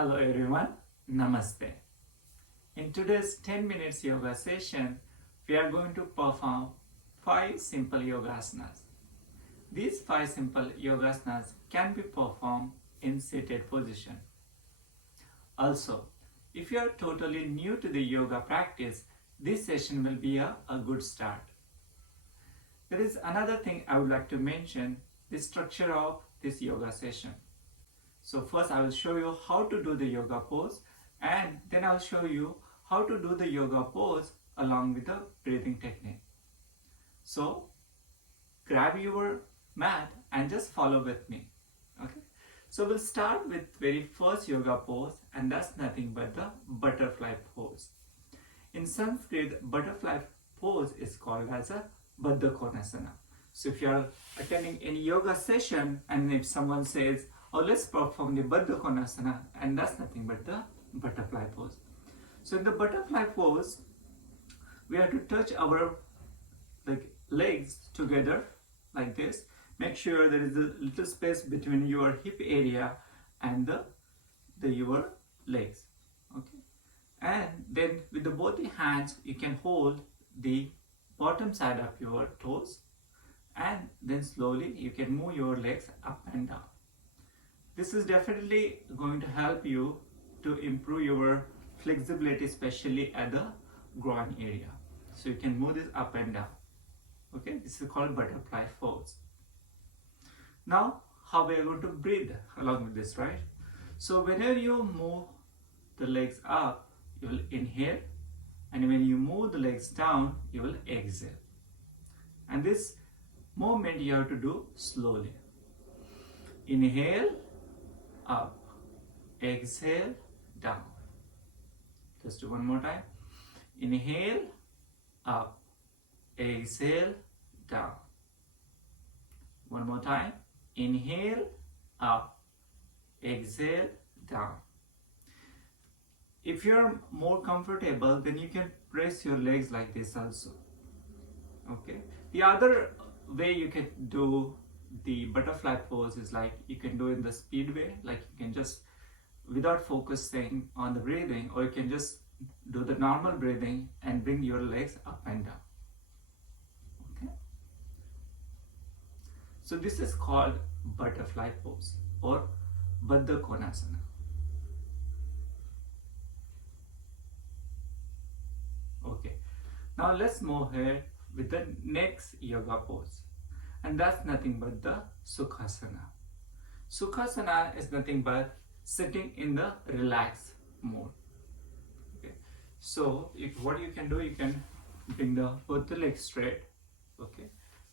Hello everyone, Namaste. In today's 10 minutes yoga session, we are going to perform 5 simple yogasanas. These 5 simple yogasanas can be performed in seated position. Also, if you are totally new to the yoga practice, this session will be a good start. There is another thing I would like to mention, the structure of this yoga session. So first I will show you how to do the yoga pose, and then I'll show you how to do the yoga pose along with the breathing technique. So grab your mat and just follow with me. Okay. So we'll start with very first yoga pose, and that's nothing but the butterfly pose. In Sanskrit, butterfly pose is called as a Baddha Konasana. So if you are attending any yoga session and if someone says, oh, let's perform the Baddha Konasana, and that's nothing but the butterfly pose. So in the butterfly pose, we have to touch our legs together like this. Make sure there is a little space between your hip area and your legs. Okay, and then with both the hands, you can hold the bottom side of your toes, and then slowly you can move your legs up and down. This is definitely going to help you to improve your flexibility, especially at the groin area. So you can move this up and down. Okay, this is called butterfly pose. Now, how we are going to breathe along with this, right? So whenever you move the legs up, you will inhale, and when you move the legs down, you will exhale. And this movement you have to do slowly. Inhale, up, exhale, down. Let's do one more time. Inhale, up, exhale, down. One more time. Inhale, up, exhale, down. If you're more comfortable, then you can press your legs like this also. Okay. The other way you can do the butterfly pose is like you can do in the speed way, like you can just without focusing on the breathing, or you can just do the normal breathing and bring your legs up and down. Okay, so this is called butterfly pose or Baddha Konasana. Okay, now let's move ahead with the next yoga pose, and that's nothing but the sukhasana. Sukhasana is nothing but sitting in the relaxed mode. Okay, so what you can do, you can bring both the legs straight. Okay,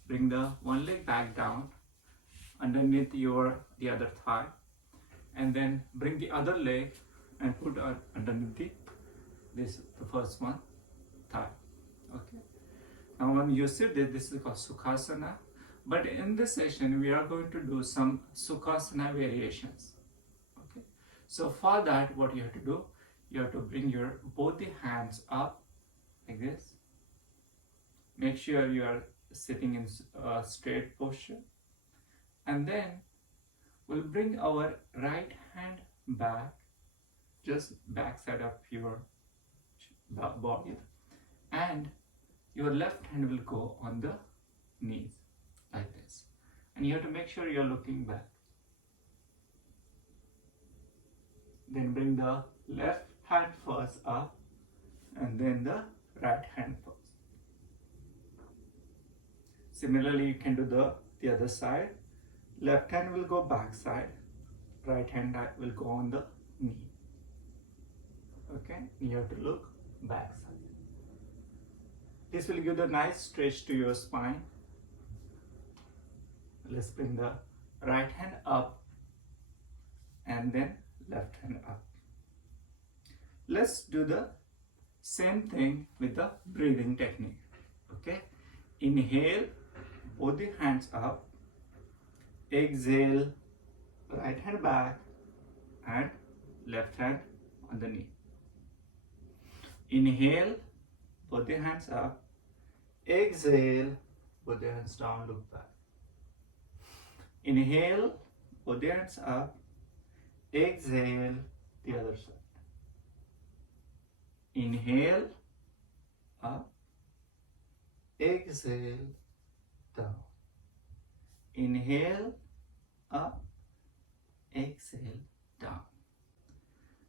bring the one leg back down underneath the other thigh, and then bring the other leg and put underneath the first one thigh. Okay, now when you sit there, this is called sukhasana. But in this session, we are going to do some sukhasana variations. Okay, so for that, what you have to do, you have to bring both the hands up like this. Make sure you are sitting in a straight posture, and then we'll bring our right hand back, just back side of your body, and your left hand will go on the knees like this, and you have to make sure you're looking back. Then bring the left hand first up, and then the right hand first. Similarly, you can do the other side. Left hand will go back side, right hand will go on the knee. Okay, you have to look back side. This will give the nice stretch to your spine. Let's bring the right hand up and then left hand up. Let's do the same thing with the breathing technique. Okay, inhale, both the hands up, exhale, right hand back and left hand on the knee. Inhale, both the hands up, exhale, both the hands down, look back. Inhale, both the hands up, exhale, the other side. Inhale, up, exhale, down. Inhale, up, exhale, down.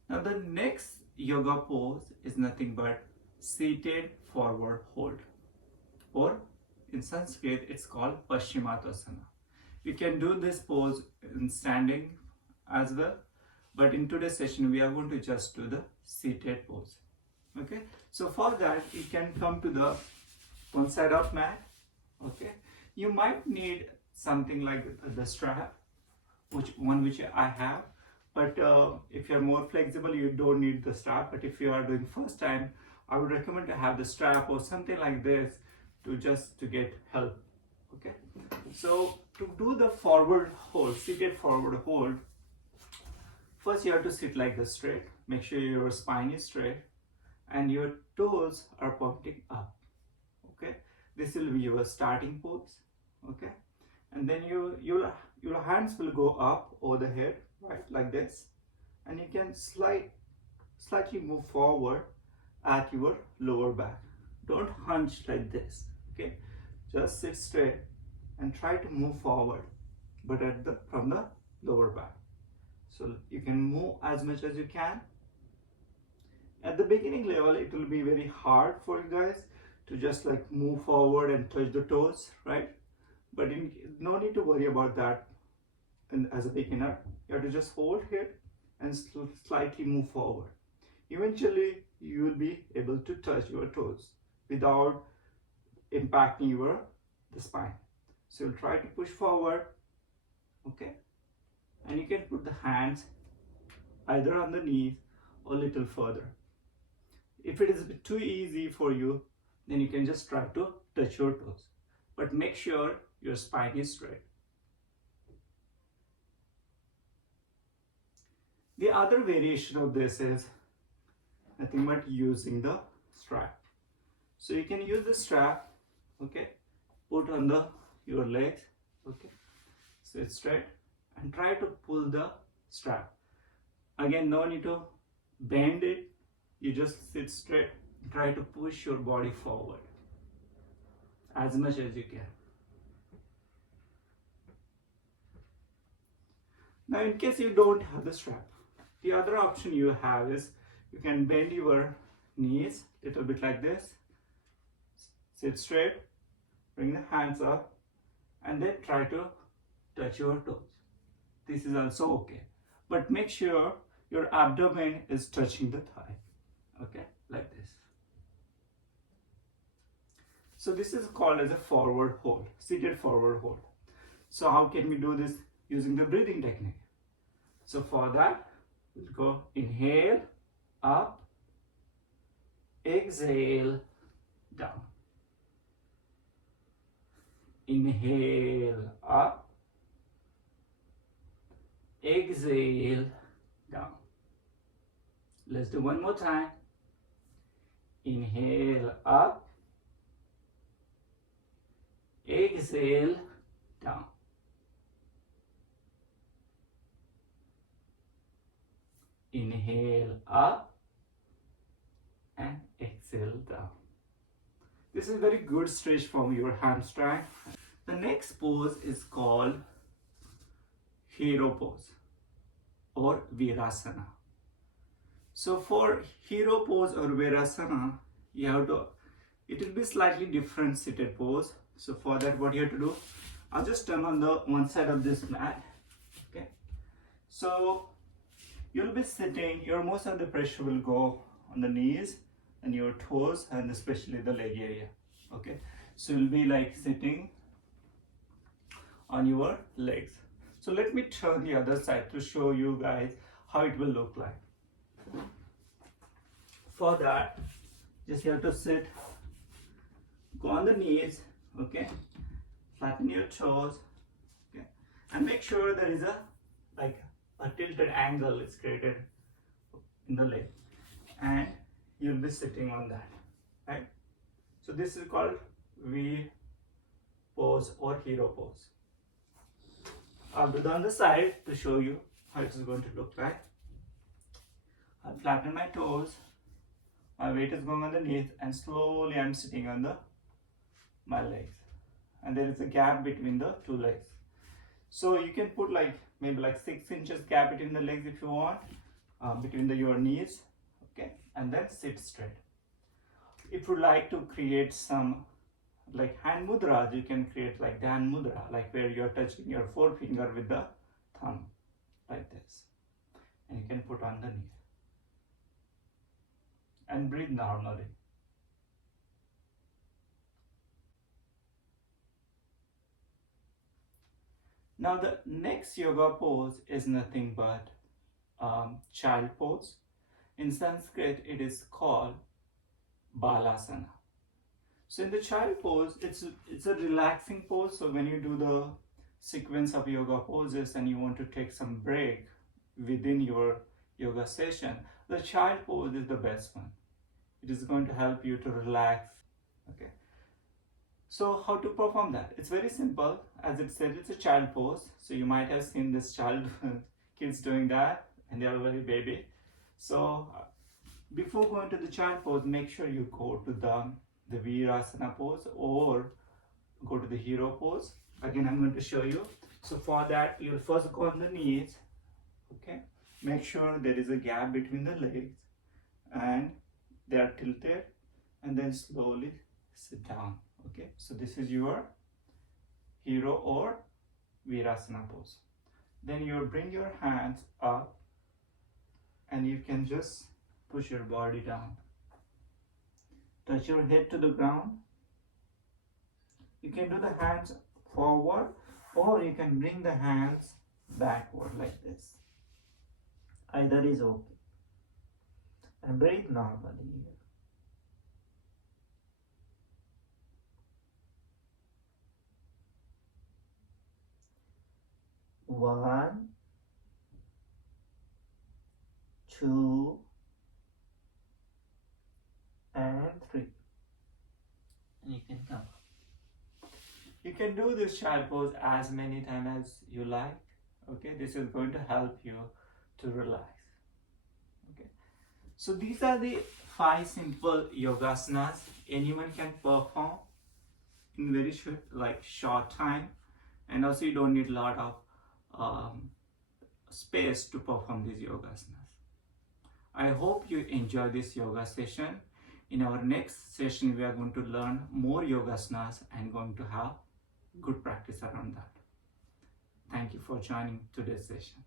Now the next yoga pose is nothing but seated forward hold, or in Sanskrit it's called Paschimottanasana. You can do this pose in standing as well, but in today's session we are going to just do the seated pose. Okay, so for that you can come to the one side of mat. Okay, you might need something like the strap, which I have, but if you're more flexible you don't need the strap. But if you are doing first time, I would recommend to have the strap or something like this to get help. Okay, so to do the forward hold, seated forward hold, first you have to sit like this straight. Make sure your spine is straight and your toes are pointing up. Okay, this will be your starting pose. Okay, and then your hands will go up over the head, right, like this, and you can slightly move forward at your lower back. Don't hunch like this. Okay, just sit straight and try to move forward, but from the lower back. So you can move as much as you can. At the beginning level, it will be very hard for you guys to just like move forward and touch the toes, right? But no need to worry about that. And as a beginner, you have to just hold here and slightly move forward. Eventually, you will be able to touch your toes without impacting the spine. So you'll try to push forward, okay? And you can put the hands either on the knees or a little further. If it is too easy for you, then you can just try to touch your toes. But make sure your spine is straight. The other variation of this is nothing but using the strap. So you can use the strap, okay, put on your legs, okay, sit straight and try to pull the strap. Again, no need to bend it. You just sit straight and try to push your body forward as much as you can. Now, in case you don't have the strap, the other option you have is you can bend your knees a little bit like this, sit straight, bring the hands up, and then try to touch your toes. This is also okay, but make sure your abdomen is touching the thigh. Okay, like this. So this is called as a forward hold, seated forward hold. So how can we do this using the breathing technique? So for that, we'll go inhale, up, exhale, down. Inhale, up, exhale, down. Let's do one more time. Inhale, up, exhale, down. Inhale up and exhale down. This is very good stretch from your hamstring. The next pose is called hero pose or virasana. So for hero pose or virasana, it will be slightly different seated pose. So for that, what you have to do, I'll just turn on the one side of this mat. Okay, so you'll be sitting, most of the pressure will go on the knees and your toes and especially the leg area. Okay, so you'll be like sitting on your legs. So let me turn the other side to show you guys how it will look like. For that, just you have to sit, go on the knees, okay, flatten your toes, okay, and make sure there is a tilted angle is created in the leg, and you'll be sitting on that, right? So this is called V pose or hero pose. I'll do it on the side to show you how it is going to look like. I'll flatten my toes. My weight is going underneath, and slowly I'm sitting on my legs. And there is a gap between the two legs. So you can put maybe 6 inches gap between the legs if you want, between your knees. Okay, and then sit straight. If you like to create some hand mudras, you can create like Dhyan mudra, where you're touching your forefinger with the thumb, like this. And you can put underneath. And breathe normally. Now the next yoga pose is nothing but child pose. In Sanskrit, it is called balasana. So in the child pose, it's a relaxing pose. So when you do the sequence of yoga poses and you want to take some break within your yoga session, the child pose is the best one. It is going to help you to relax. Okay. So how to perform that? It's very simple. As it said, it's a child pose. So you might have seen this kids doing that, and they are very baby. So before going to the child pose, make sure you go to the Virasana pose or go to the hero pose. Again, I'm going to show you. So for that, you'll first go on the knees. Okay. Make sure there is a gap between the legs and they are tilted, and then slowly sit down. Okay, so this is your hero or Virasana pose. Then you bring your hands up and you can just push your body down. Touch your head to the ground. You can do the hands forward, or you can bring the hands backward like this. Either is okay. And breathe normally here. One, two, and three. And you can come up. You can do this child pose as many times as you like. Okay, this is going to help you to relax. Okay, so these are the 5 simple yogasanas anyone can perform in very short time, and also you don't need a lot of space to perform these yogasanas. I hope you enjoy this yoga session. In our next session, we are going to learn more yogasanas and going to have good practice around that. Thank you for joining today's session.